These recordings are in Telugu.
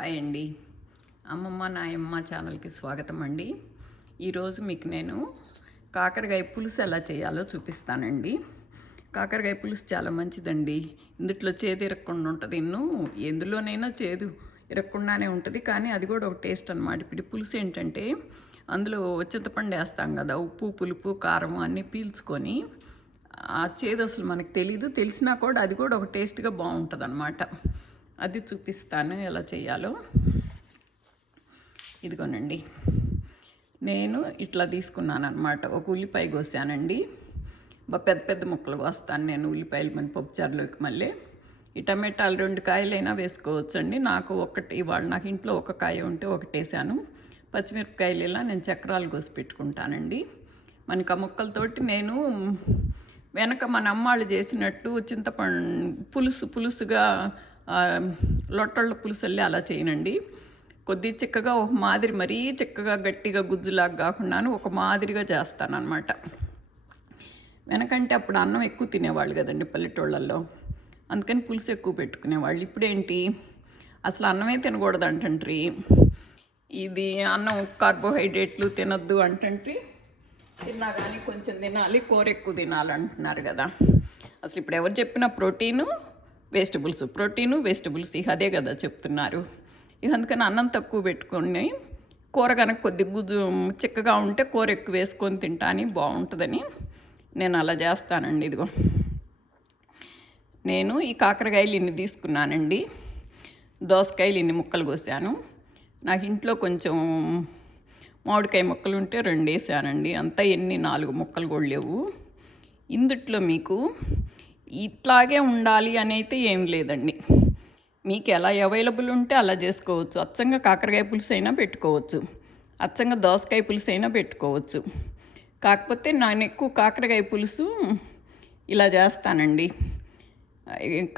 హాయ్ అండి. అమ్మమ్మ నాయమ్మ ఛానల్కి స్వాగతం అండి. ఈరోజు మీకు నేను కాకరకాయ పులుసు ఎలా చేయాలో చూపిస్తానండి. కాకరకాయ పులుసు చాలా మంచిదండి. ఇందులో చేదు ఇరగకుండా ఉంటుంది. ఎందులోనైనా చేదు ఇరగకుండానే ఉంటుంది, కానీ అది కూడా ఒక టేస్ట్ అనమాట. ఇప్పుడు పులుసు ఏంటంటే అందులో చింతపండు వేస్తాం కదా, ఉప్పు పులుపు కారం అన్నీ పీల్చుకొని ఆ చేదు అసలు మనకు తెలీదు. తెలిసినా కూడా అది కూడా ఒక టేస్ట్గా బాగుంటుంది అన్నమాట. అది చూపిస్తాను ఎలా చేయాలో. ఇదిగోనండి, నేను ఇట్లా తీసుకున్నాను అనమాట. ఒక ఉల్లిపాయ కోసానండి. పెద్ద పెద్ద ముక్కలు కోస్తాను నేను ఉల్లిపాయలు మన పప్పుచారులోకి. మళ్ళీ ఈ టమాటాలు 2 కాయలైనా వేసుకోవచ్చండి. నాకు ఇంట్లో ఒక కాయ ఉంటే ఒకటి వేసాను. పచ్చిమిరపకాయలు ఇలా నేను చక్రాలు కోసి పెట్టుకుంటానండి. మనకు ఆ ముక్కలతోటి నేను వెనక మన అమ్మాళ్ళు చేసినట్టు చింతపండు పులుసుగా లొట్టళ్ళ పులుసల్లి అలా చేయనండి. కొద్దిగా చిక్కగా ఒక మాదిరి, మరీ చిక్కగా గట్టిగా గుజ్జులాగా కాకుండాను ఒక మాదిరిగా చేస్తానన్నమాట. వెనకంటే అప్పుడు అన్నం ఎక్కువ తినేవాళ్ళు కదండి పల్లెటూళ్ళల్లో, అందుకని పులుసు ఎక్కువ పెట్టుకునేవాళ్ళు. ఇప్పుడేంటి అసలు అన్నమే తినకూడదు అంటంట్రీ. ఇది అన్నం కార్బోహైడ్రేట్లు తినొద్దు అంటంట్రీ. తిన్నా కానీ కొంచెం తినాలి, కూర ఎక్కువ తినాలి అంటున్నారు కదా. అసలు ఇప్పుడు ఎవరు చెప్పినా ప్రోటీను వెజిటబుల్స్ ఇక అదే కదా చెప్తున్నారు. ఇక అందుకని అన్నం తక్కువ పెట్టుకొని కూర కనుక కొద్ది గుజ్జు చిక్కగా ఉంటే కూర ఎక్కువ వేసుకొని తింటాని బాగుంటుందని నేను అలా చేస్తానండి. ఇదిగో నేను ఈ కాకరకాయలు ఇన్ని తీసుకున్నానండి. దోసకాయలు ఇన్ని ముక్కలు కోసాను. నాకు ఇంట్లో కొంచెం మామిడికాయ ముక్కలు ఉంటే 2 వేసానండి. అంతా 4 ముక్కలు కూడా లేవు. ఇందుట్లో మీకు ఇట్లాగే ఉండాలి అని అయితే ఏం లేదండి. మీకు ఎలా అవైలబుల్ ఉంటే అలా చేసుకోవచ్చు. అచ్చంగా కాకరకాయ పులుసు అయినా పెట్టుకోవచ్చు, అచ్చంగా దోసకాయ పులుసు అయినా పెట్టుకోవచ్చు. కాకపోతే నేను ఎక్కువ కాకరకాయ పులుసు ఇలా చేస్తానండి.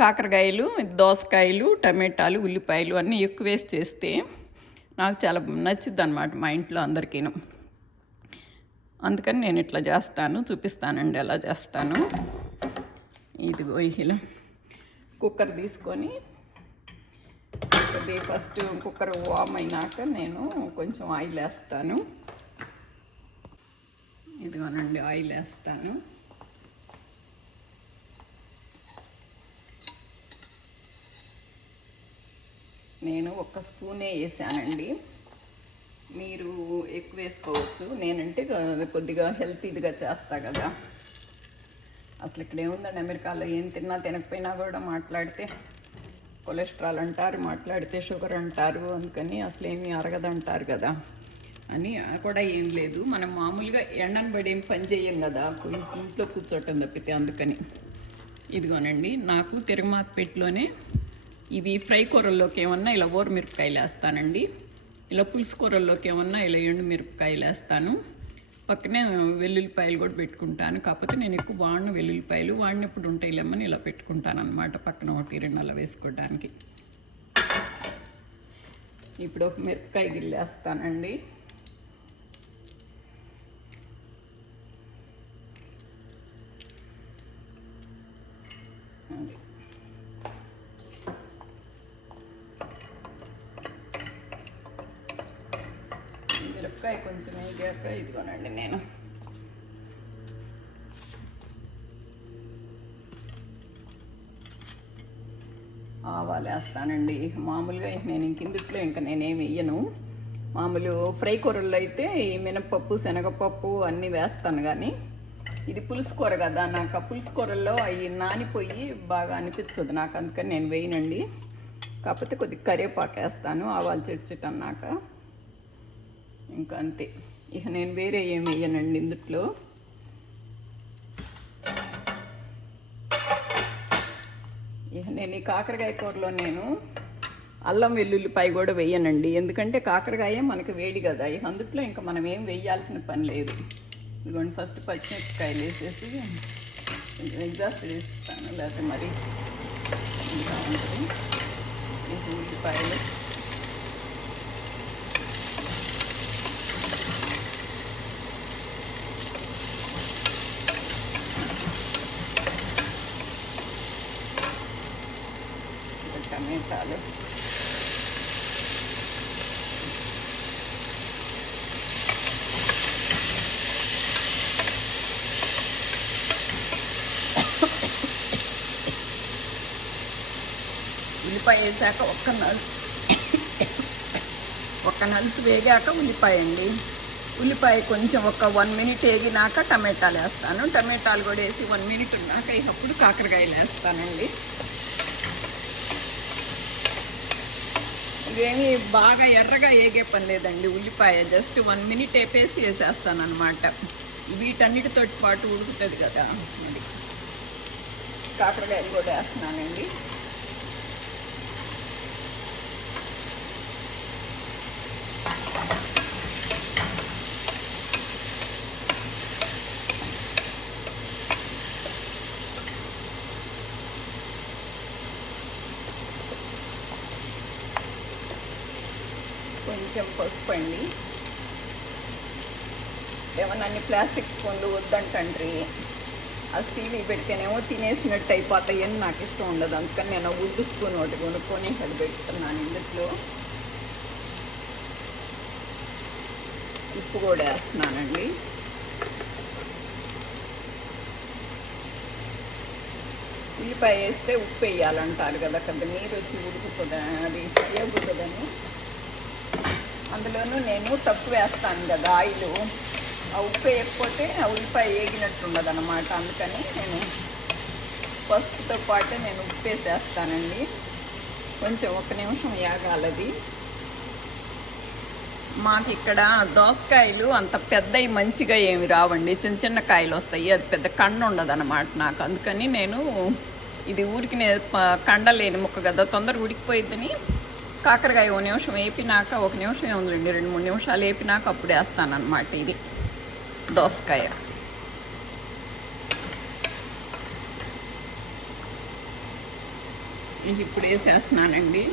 కాకరకాయలు, దోసకాయలు, టమాటాలు, ఉల్లిపాయలు అన్నీ ఎక్కువ వేసి చేస్తే నాకు చాలా నచ్చుద్ది అనమాట మా ఇంట్లో అందరికీను. అందుకని నేను ఇట్లా చేస్తాను, చూపిస్తానండి ఎలా చేస్తాను. ఇదిగో ఇలా కుక్కర్ తీసుకొని ఫస్ట్ కుక్కర్ వామ్ అయినాక నేను కొంచెం ఆయిల్ వేస్తాను. ఇదిగోనండి ఆయిల్ వేస్తాను. నేను 1 స్పూనే వేసానండి. మీరు ఎక్కువ వేసుకోవచ్చు. నేనంటే కొద్దిగా హెల్తీగా చేస్తా కదా. అసలు ఇక్కడ ఏముందండి, అమెరికాలో ఏం తిన్నా తినకపోయినా కూడా మాట్లాడితే కొలెస్ట్రాల్ అంటారు, మాట్లాడితే షుగర్ అంటారు. అందుకని అసలు ఏమీ అరగదంటారు కదా అని కూడా ఏం లేదు. మనం మామూలుగా ఎండను పడి ఏం పని చేయం కదా, ఇంట్లో కూర్చోటం తప్పితే. అందుకని ఇదిగోనండి, నాకు తిరగమాతపెట్టులోనే ఇవి ఫ్రై కూరల్లోకి ఏమన్నా ఇలా ఊరమిరపకాయలు వేస్తానండి. ఇలా పులుసు కూరల్లోకి ఏమన్నా ఇలా ఎండుమిరపకాయలు వేస్తాను. పక్కనే వెల్లుల్లిపాయలు కూడా పెట్టుకుంటాను. కాకపోతే నేను ఎక్కువ వెల్లుల్లిపాయలు వాడినప్పుడు ఉంటాయి లెమ్మని ఇలా పెట్టుకుంటాను అనమాట. పక్కన 1-2 అలా వేసుకోవడానికి. ఇప్పుడు ఒక మిరపకాయ గిల్లేస్తానండి. మిరపకాయ కొంచెం వేగాక ఇదిగోనండి నేను ఆవాలు వేస్తానండి. మామూలుగా నేను ఇందుట్లో నేనేమి వేయను. మామూలు ఫ్రై కూరల్లో అయితే ఈ మినపప్పు, శనగపప్పు అన్నీ వేస్తాను. కానీ ఇది పులుసు కూర కదా, నాకు ఆ పులుసు కూరల్లో అవి నానిపోయి బాగా అనిపించదు నాకు, అందుకని నేను వేయనండి. కాకపోతే కొద్దిగా కరివేపాకు వేస్తాను ఆవాలు చిట్చిట్ అన్నాక. ఇంకా అంతే. ఇక నేను వేరే ఏమి వేయనండి ఇందుట్లో. ఇక నేను ఈ కాకరకాయ కూరలో నేను అల్లం వెల్లుల్లిపాయ కూడా వేయనండి. ఎందుకంటే కాకరకాయ మనకు వేడి కదా. ఇక అందుట్లో ఇంకా మనం ఏం వేయాల్సిన పని లేదు. ఇదిగోండి, ఫస్ట్ పచ్చిమిరపకాయలు వేసేసి ఎగ్జాస్ట్ వేస్తాను, లేకపోతే మరి ఇంకా ఉంటుంది. ఉల్లిపాయలు టమాటాలు ఉల్లిపాయ వేసాక ఒక్క నలుసు వేగాక ఉల్లిపాయ అండి. ఉల్లిపాయ కొంచెం ఒక 1 మినిట్ వేగినాక టమాటాలు వేస్తాను. టమాటాలు కూడా వేసి 1 మినిట్ ఉన్నాక అప్పుడు కాకరకాయలు వేస్తానండి. ఇవేమి బాగా ఎర్రగా వేగే పని లేదండి. ఉల్లిపాయ జస్ట్ 1 మినిట్ వేపేసి వేసేస్తాను అనమాట. వీటన్నిటితో పాటు ఉడుకుతుంది కదా. మరి కాకరకాయలు కూడా వేస్తున్నానండి. కొంచెం పసుపు అండి. ఏమన్నా అన్ని ప్లాస్టిక్ స్పూన్లు వద్దంటండ్రి. ఆ స్టీల్ పెడితేనేమో తినేసినట్టు అయిపోతాయి అని నాకు ఇష్టం ఉండదు. అందుకని నేను వుడ్ స్పూన్ ఒకటి కొనుక్కొని అది పెడుతున్నాను. ఇందులో ఉప్పు కూడా వేస్తున్నానండి. ఉల్లిపాయ వేస్తే ఉప్పు వేయాలంటారు కదా, పెద్ద నీరు వచ్చి ఉడుకుతుంది, అది ఏగుతుందని. అందులోనూ నేను తక్కువ వేస్తాను కదా ఆయిల్. ఆ ఉప్పు వేయకపోతే ఆ ఉల్లిపాయ వేగినట్టు ఉండదు అన్నమాట. అందుకని నేను పసుపుతో పాటే నేను ఉప్పు వేసేస్తానండి. కొంచెం 1 నిమిషం వేగాలది. మాకు ఇక్కడ దోసకాయలు అంత పెద్దవి మంచిగా ఏమి రావండి, చిన్న చిన్న కాయలు వస్తాయి. అది పెద్ద కండ ఉండదు అన్నమాట నాకు. అందుకని నేను ఇది ఊరికి కండలేని ముక్క కదా, తొందరగా ఉడికిపోయిద్దని కాకరకాయ 1 నిమిషం వేపినాక, 1 నిమిషం ఏముందండి 2-3 నిమిషాలు వేపినాక అప్పుడు వేస్తాను అన్నమాట. ఇది దోసకాయ ఇప్పుడు వేసేస్తున్నానండి.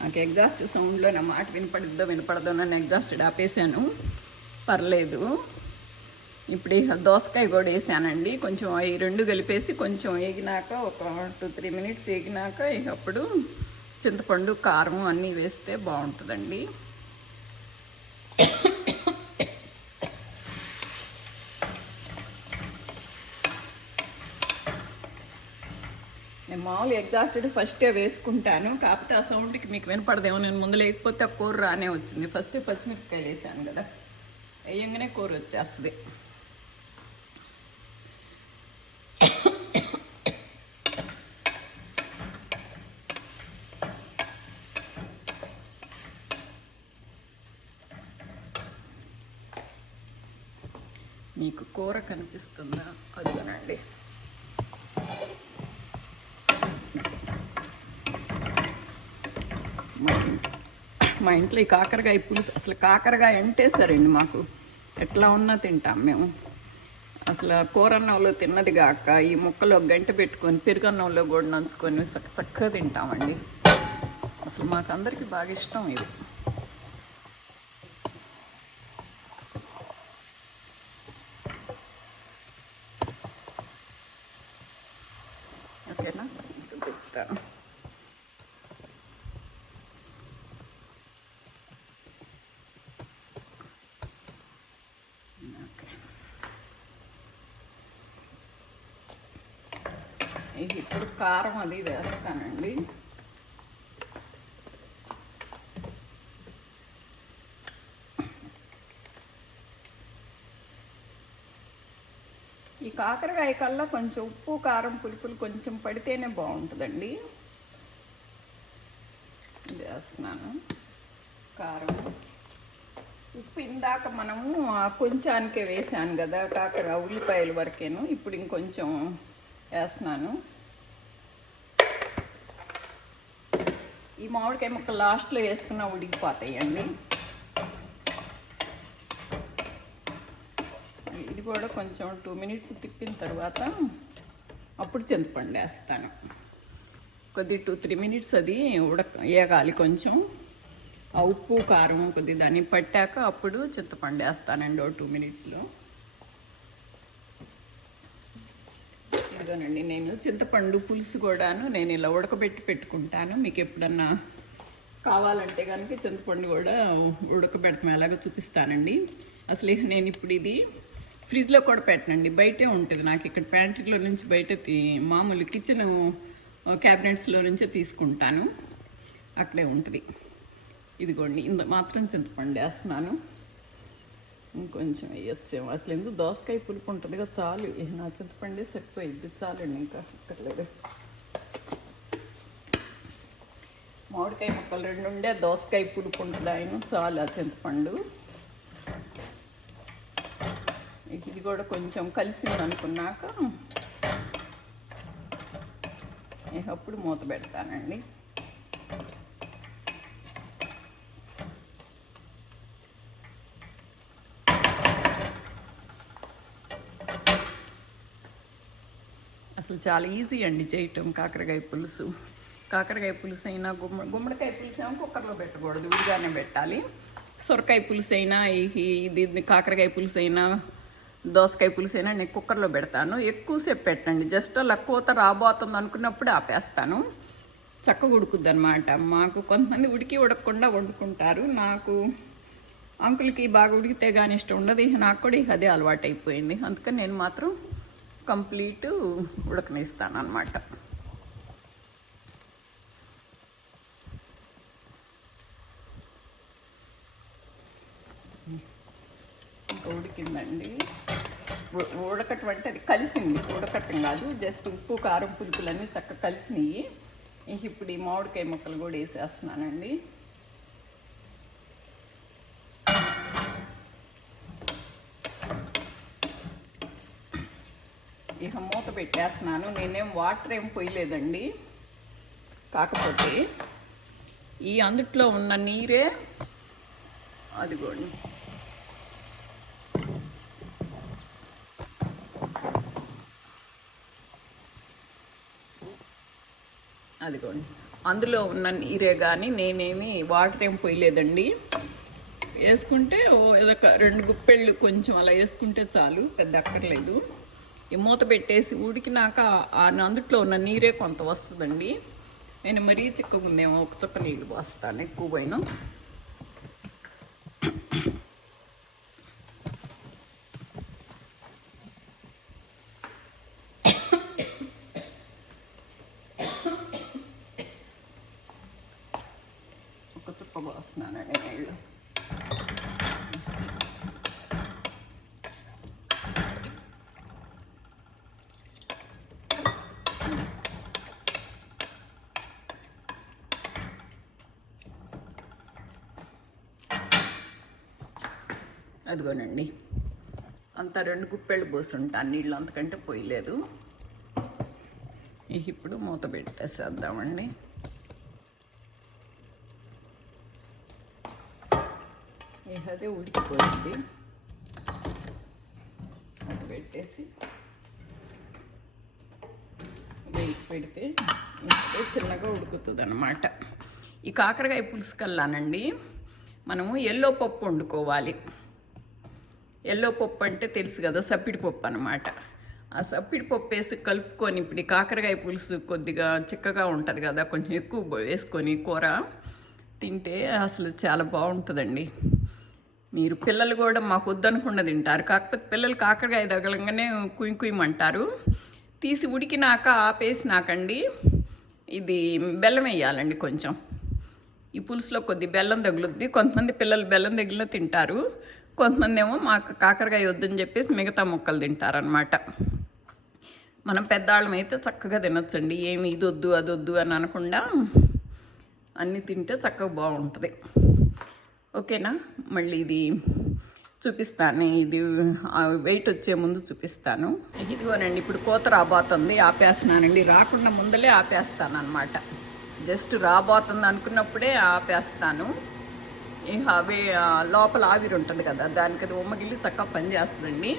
నాకు ఎగ్జాస్ట్ సౌండ్లో నా మాట వినపడదో నన్ను ఎగ్జాస్ట్ ఆపేసాను, పర్లేదు. ఇప్పుడు దోసకాయ కూడా వేసానండి. కొంచెం ఈ 2 కలిపేసి కొంచెం వేగినాక ఒక 2-3 మినిట్స్ వేగినాక అప్పుడు చింతపండు, కారం అన్నీ వేస్తే బాగుంటుందండి. నేను మామూలు ఎగ్జాస్టెడ్ ఫస్టే వేసుకుంటాను, కాకపోతే ఆ సౌండ్కి మీకు వినపడదేమో. నేను ముందు లేకపోతే ఆ కూర రానే వచ్చింది. ఫస్టే పచ్చిమిరపకాయలు వేసాను కదా, వేయంగానే కూర వచ్చేస్తుంది. మీకు కూర కనిపిస్తుందా? అదిగోనండి. మా ఇంట్లో ఈ కాకరకాయ పులుసు, అసలు కాకరకాయ అంటే సరేండి మాకు ఎట్లా ఉన్నా తింటాం మేము. అసలు కూరన్నంలో తిన్నది కాక ఈ ముక్కలో గంట పెట్టుకొని పెరుగన్నంలో కూడా నంచుకొని చక్కగా తింటామండి. అసలు మాకు అందరికీ బాగా ఇష్టం ఇది. ఓకేనా? చెప్తాను. ఇప్పుడు కారం అది వేస్తానండి. ఈ కాకరకాయ కల్లా కొంచెం ఉప్పు, కారం, పులుపులు కొంచెం పడితేనే బాగుంటుందండి. వేస్తున్నాను కారం. ఉప్పు ఇందాక మనము కొంచానికే వేసాను కదా ఉల్లిపాయల వరకేను. ఇప్పుడు ఇంకొంచెం వేస్తున్నాను. ఈ మామిడికాయ ముక్క లాస్ట్లో వేసుకున్నా ఉడికిపోతాయండి. ఇది కూడా కొంచెం 2 మినిట్స్ తిప్పిన తర్వాత అప్పుడు చింతపండు వేస్తాను. కొద్ది 2-3 మినిట్స్ అది వేగాలి కొంచెం. ఆ ఉప్పు, కారం కొద్ది దాన్ని పట్టాక అప్పుడు చింతపండు వేస్తానండి 2 మినిట్స్లో. ఇదిగోనండి, నేను చింతపండు పులుసు కూడాను నేను ఇలా ఉడకబెట్టి పెట్టుకుంటాను. మీకు ఎప్పుడన్నా కావాలంటే కనుక చింతపండు కూడా ఉడకబెడతాం ఎలాగో చూపిస్తానండి. అసలు నేను ఇప్పుడు ఇది ఫ్రిడ్జ్లో కూడా పెట్టనండి, బయటే ఉంటుంది. నాకు ఇక్కడ ప్యాంట్రీలో నుంచి బయట మామూలు కిచెన్ క్యాబినెట్స్లో నుంచే తీసుకుంటాను, అక్కడే ఉంటుంది. ఇదిగోండి, ఇంత మాత్రం చింతపండు వేస్తున్నాను. ఇంకొంచెం వేయచ్చేమో, అసలు ఎందుకు దోసకాయ పులుపు ఉంటుంది కదా, చాలు. నా చింతపండే సరిపోయిద్ది, చాలండి, ఇంకా అక్కర్లేదు. మామిడికాయ ముక్కలు 2 ఉండే దోసకాయ పులుపు ఉంటుంది, ఆయన చాలు ఆ చింతపండు. ఇది కూడా కొంచెం కలిసింది అనుకున్నాక అప్పుడు మూత పెడతానండి. అసలు చాలా ఈజీ అండి చేయటం కాకరకాయ పులుసు. కాకరకాయ పులుసు అయినా గుమ్మడికాయ పులుసు ఏమో కుక్కర్లో పెట్టకూడదు, విడిగానే పెట్టాలి. సొరకాయ పులుసు అయినా ఇది కాకరకాయ పులుసు అయినా దోసకాయ పులుసు అయినా నేను కుక్కర్లో పెడతాను. ఎక్కువసేపు పెట్టండి, జస్ట్ అలా కూత రాబోతుంది అనుకున్నప్పుడే ఆపేస్తాను. చక్కగా ఉడుకుద్ది అనమాట. మాకు కొంతమంది ఉడకకుండా వండుకుంటారు. నాకు అంకుల్కి బాగా ఉడికితే కానీ ఇష్టం ఉండదు, నాకు కూడా అదే అలవాటు అయిపోయింది. అందుకని నేను మాత్రం కంప్లీట్ ఉడకనిస్తాను అన్నమాట. ఇంకా ఉడికిందండి. ఉడకటం అంటే అది కలిసింది, ఉడకటం కాదు, జస్ట్ ఉప్పు కారం పులుపులన్నీ చక్కగా కలిసినాయి. ఇప్పుడు ఈ మామిడికాయ ముక్కలు కూడా వేసేస్తున్నానండి. ఇక మూత పెట్టేస్తున్నాను. నేనేం వాటర్ ఏం పోయలేదండి, కాకపోతే ఈ అందుట్లో ఉన్న నీరే అదిగోండి, అందులో ఉన్న నీరే కానీ నేనేమి వాటర్ ఏం పోయలేదండి. వేసుకుంటే ఏదొక 2 గుప్పెళ్ళు కొంచెం అలా వేసుకుంటే చాలు, పెద్ద అక్కర్లేదు. ఈ మూత పెట్టేసి ఉడికినాక ఆ అందుట్లో ఉన్న నీరే కొంత వస్తుందండి. నేను మరీ చిక్కగా ఉందేమో, ఒక చుక్క నీళ్ళు పోస్తాను, ఎక్కువ పోయినా. ఒక చుక్క పోస్తున్నానండి నీళ్ళు. అదిగోనండి, అంతా 2 గుప్పెళ్ళు పోసుంటాను నీళ్ళు, అంతకంటే పోయలేదు. ఇప్పుడు మూత పెట్టేసేద్దామండి. అదే ఉడికిపోయింది, మూత పెట్టేసి వెయిట్ పెడితే చిన్నగా ఉడుకుతుంది అన్నమాట. ఈ కాకరకాయ పులుసు కల్లానండి మనము ఎల్లో పప్పు వండుకోవాలి. ఎల్లో పప్పు అంటే తెలుసు కదా, సప్పిడి పప్పు అనమాట. ఆ సప్పిడి పప్పు వేసి కలుపుకొని ఇప్పుడు ఈ కాకరకాయ పులుసు కొద్దిగా చిక్కగా ఉంటుంది కదా, కొంచెం ఎక్కువ వేసుకొని కూర తింటే అసలు చాలా బాగుంటుందండి. మీరు పిల్లలు కూడా మాకు వద్దనకుండా తింటారు, కాకపోతే పిల్లలు కాకరకాయ తగలంగానే కుయ్యమంటారు. తీసి ఉడికినాక ఆపేసినాకండి ఇది బెల్లం వేయాలండి కొంచెం. ఈ పులుసులో కొద్ది బెల్లం తగులుద్ది. కొంతమంది పిల్లలు బెల్లం తగిలిన తింటారు, కొంతమంది ఏమో మాకు కాకరకాయ వద్దని చెప్పేసి మిగతా ముక్కలు తింటారనమాట. మనం పెద్దవాళ్ళం అయితే చక్కగా తినొచ్చండి, ఏమి ఇది వద్దు అది వద్దు అని అనకుండా అన్నీ తింటే చక్కగా బాగుంటుంది. ఓకేనా, మళ్ళీ ఇది చూపిస్తాను, ఇది వెయిట్ వచ్చే ముందు చూపిస్తాను. ఇదిగోనండి, ఇప్పుడు కోత రాబోతుంది, ఆపేస్తున్నానండి. రాకుండా ముందలే ఆపేస్తాను అనమాట. జస్ట్ రాబోతుంది అనుకున్నప్పుడే ఆపేస్తాను. అవి లోపల ఆవిరి ఉంటుంది కదా, దానికి అది ఉమ్మగిల్లి చక్కగా పనిచేస్తుందండి.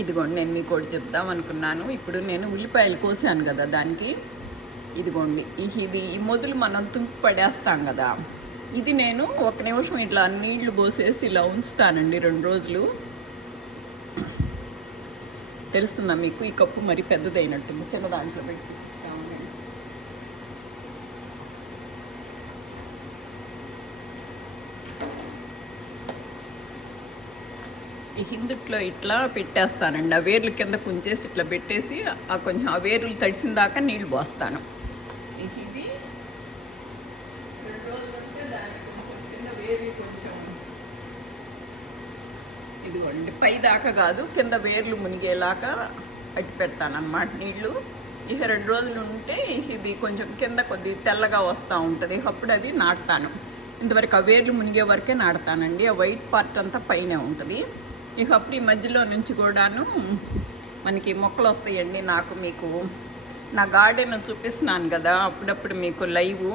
ఇదిగోండి, నేను మీకు ఒకటి చెప్దాం అనుకున్నాను. ఇప్పుడు నేను ఉల్లిపాయలు కోసాను కదా దానికి, ఇదిగోండి ఇది ఈ మొదలు మనం తుంపి పడేస్తాం కదా, ఇది నేను 1 నిమిషం ఇట్లా నీళ్లు పోసేసి ఇలా ఉంచుతానండి 2 రోజులు. తెలుస్తుందా మీకు? ఈ కప్పు మరి పెద్దదైనట్టుంది, చిన్న దాంట్లో పెట్టి చూపిస్తా ఉండండి. ఈ హిందుట్లో ఇట్లా పెట్టేస్తానండి, ఆ వేర్లు కింద కుంచేసి ఇట్లా పెట్టేసి ఆ కొంచెం ఆ వేర్లు తడిసిన దాకా నీళ్ళు పోస్తాను. ఇది 2 రోజులు ఉంటే దానికి కొంచెం కింద వేర్లు కొంచెం ఇదిగోండి పై దాకా కాదు, కింద వేర్లు మునిగేలాగా అట్టి పెడతానమాట నీళ్ళు. ఇక 2 రోజులు ఉంటే ఇది కొంచెం కింద కొద్ది తెల్లగా వస్తూ ఉంటుంది, అప్పుడు అది నాటుతాను. ఇంతవరకు ఆ వేర్లు మునిగే వరకే నాటుతానండి, ఆ వైట్ పార్ట్ అంతా పైనే ఉంటుంది. ఇక అప్పుడు ఈ మధ్యలో నుంచి కూడాను మనకి మొక్కలు వస్తాయండి. నాకు మీకు నా గార్డెన్ చూపిస్తున్నాను కదా అప్పుడప్పుడు మీకు లైవ్,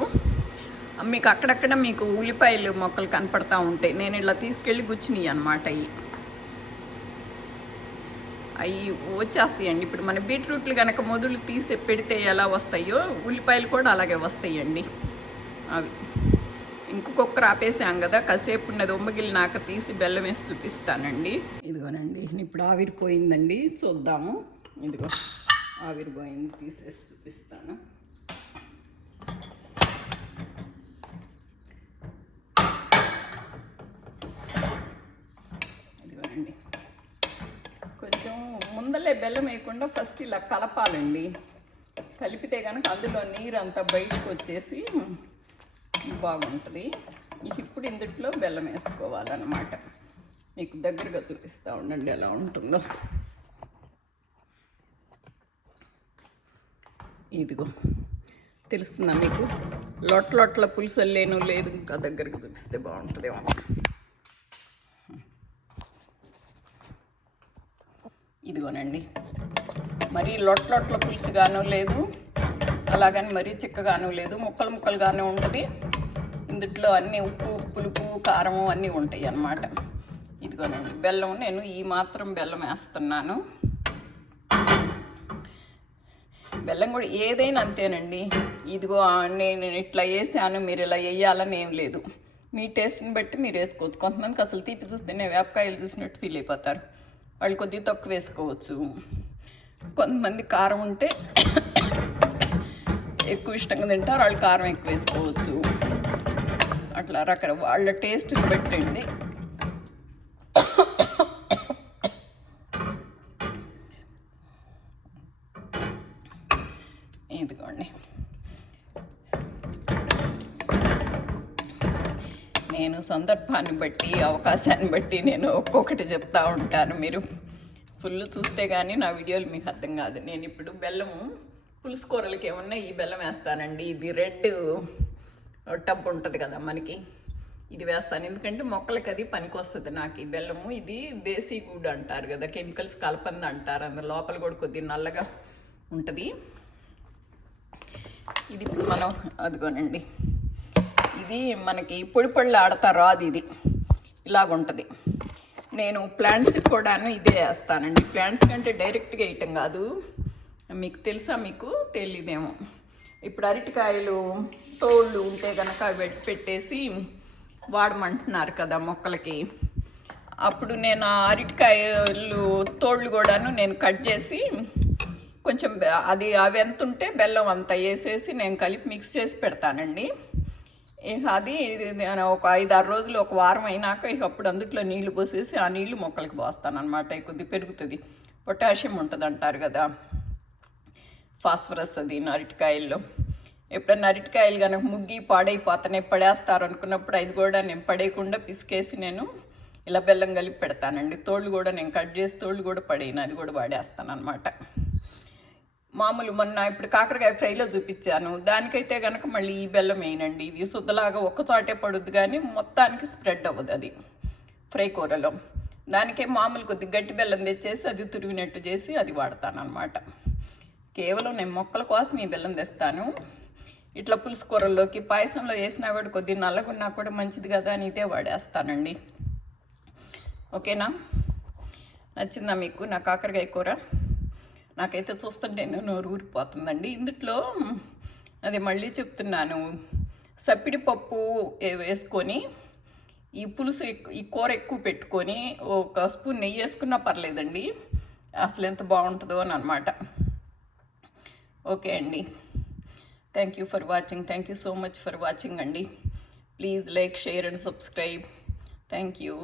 మీకు అక్కడక్కడ మీకు ఉల్లిపాయలు మొక్కలు కనపడతా ఉంటాయి. నేను ఇలా తీసుకెళ్ళి గుచ్చినాయి అన్నమాట. అవి వచ్చేస్తాయండి. ఇప్పుడు మన బీట్రూట్లు కనుక మొదలు తీసి పెడితే ఎలా వస్తాయో ఉల్లిపాయలు కూడా అలాగే వస్తాయండి. అవి ఇంకొకరు ఆపేసాం కదా, కాసేపు ఉన్నది ఉమ్మగిలినాక తీసి బెల్లం వేసి చూపిస్తానండి. ఇదిగోనండి ఇప్పుడు ఆవిరిపోయిందండి, చూద్దాము. ఇదిగో ఆవిరిపోయింది, తీసేసి చూపిస్తాను. ఇదిగోనండి, కొంచెం ముందలే బెల్లం వేయకుండా ఫస్ట్ ఇలా కలపాలండి. కలిపితే కనుక అందులో నీరు అంతా బయటకు వచ్చేసి బాగుంటుంది. ఇప్పుడు ఇందుట్లో బెల్లం వేసుకోవాలన్నమాట. మీకు దగ్గరగా చూపిస్తూ ఉండండి ఎలా ఉంటుందో. ఇదిగో తెలుస్తుందా మీకు? లొట్ల పులుసు లేను లేదు, ఇంకా దగ్గరికి చూపిస్తే బాగుంటుందేమో. ఇదిగోనండి, మరీ లొట్ల పులుసుగాను లేదు, అలాగని మరీ చిక్కగాను లేదు, ముక్కలుగానే ఉంటుంది. ఇందుట్లో అన్నీ ఉప్పు, పులుపు, కారము అన్నీ ఉంటాయి అన్నమాట. ఇదిగోనండి బెల్లం, నేను ఈ మాత్రం బెల్లం వేస్తున్నాను. బెల్లం కూడా ఏదైనా అంతేనండి. ఇదిగో నేను ఇట్లా వేసాను మీరు ఇలా వేయాలని ఏం లేదు, మీ టేస్ట్ని బట్టి మీరు వేసుకోవచ్చు. కొంతమందికి అసలు తీపి చూస్తేనే వేపకాయలు చూసినట్టు ఫీల్ అయిపోతారు, వాళ్ళు కొద్దిగా తక్కువ వేసుకోవచ్చు. కొంతమంది కారం ఉంటే ఎక్కువ ఇష్టంగా తింటారు, వాళ్ళు కారం ఎక్కువ వేసుకోవచ్చు. అట్లా వాళ్ళ టేస్ట్ని పెట్టండి. ఇదిగోండి, నేను సందర్భాన్ని బట్టి అవకాశాన్ని బట్టి నేను ఒక్కొక్కటి చెప్తా ఉంటాను. మీరు ఫుల్ చూస్తే కానీ నా వీడియోలు మీకు అర్థం కాదు. నేను ఇప్పుడు బెల్లము పులుసు కూరలకి ఏమన్నా ఈ బెల్లం వేస్తానండి. ఇది రెడ్ టబ్ ఉంటుంది కదా మనకి, ఇది వేస్తాను. ఎందుకంటే మొక్కలకి అది పనికి వస్తుంది నాకు ఈ బెల్లము. ఇది దేశీ గుడ్ అంటారు కదా, కెమికల్స్ కలపంది అంటారు, అందులో లోపల కూడా కొద్దిగా నల్లగా ఉంటుంది. ఇది ఇప్పుడు మనం అదిగోనండి, ఇది మనకి పొడి ఆడతారు రాదు, ఇది ఇలాగుంటుంది. నేను ప్లాంట్స్కి కూడాను ఇదే వేస్తానండి. ప్లాంట్స్ కంటే డైరెక్ట్గా వేయటం కాదు, మీకు తెలుసా, మీకు తెలియదేమో. ఇప్పుడు అరటికాయలు తోళ్ళు ఉంటే కనుక అవి పెట్టేసి వాడమంటున్నారు కదా మొక్కలకి. అప్పుడు నేను అరటికాయలు తోళ్ళు కూడాను నేను కట్ చేసి కొంచెం అవి ఎంత ఉంటే బెల్లం అంతా వేసేసి నేను కలిపి మిక్స్ చేసి పెడతానండి. అది ఒక 5-6 రోజులు, ఒక వారం అయినాక ఇక అప్పుడు అందుట్లో నీళ్లు పోసేసి ఆ నీళ్లు మొక్కలకి పోస్తాను అనమాట. కొద్దిగా పెరుగుతుంది, పొటాషియం ఉంటుంది అంటారు కదా, ఫాస్ఫరస్ అది అరటికాయల్లో. ఎప్పుడన్నా అరటికాయలు కనుక ముగ్గి పాడైపోతానే పడేస్తారు అనుకున్నప్పుడు అది కూడా నేను పడేయకుండా పిసికేసి నేను ఇలా బెల్లం కలిపి పెడతానండి. తోళ్ళు కూడా నేను కట్ చేసి తోళ్ళు కూడా పడేయను, అది కూడా వాడేస్తాను అనమాట. మామూలు మొన్న ఇప్పుడు కాకరకాయ ఫ్రైలో చూపించాను, దానికైతే కనుక మళ్ళీ ఈ బెల్లం వేయనండి. ఇది శుద్ధలాగా ఒక్కచోటే పడుద్ది కానీ మొత్తానికి స్ప్రెడ్ అవ్వదు అది ఫ్రై కూరలో. దానికే మామూలు కొద్ది గట్టి బెల్లం తెచ్చేసి అది తురిగినట్టు చేసి అది వాడతాను అనమాట. కేవలం నేను మొక్కల కోసం ఈ బెల్లం తెస్తాను. ఇట్లా పులుసు కూరల్లోకి పాయసంలో వేసినా కూడా కొద్ది నల్లగున్నా కూడా మంచిది కదా అని ఇదే వాడేస్తానండి. ఓకేనా? నచ్చిందా మీకు నా కాకరకాయ కూర? నాకైతే చూస్తుంటే నోరు ఊరిపోతుందండి. ఇందుట్లో అది మళ్ళీ చెప్తున్నాను, సప్పిడి పప్పు వేసుకొని ఈ పులుసు ఈ కూర ఎక్కువ పెట్టుకొని 1 స్పూన్ నెయ్యి వేసుకున్నా పర్లేదండి. అసలు ఎంత బాగుంటుందో అని అనమాట. ఓకే అండి, thank you for watching. Thank you so much for watching అండి. Please like, share and subscribe. Thank you.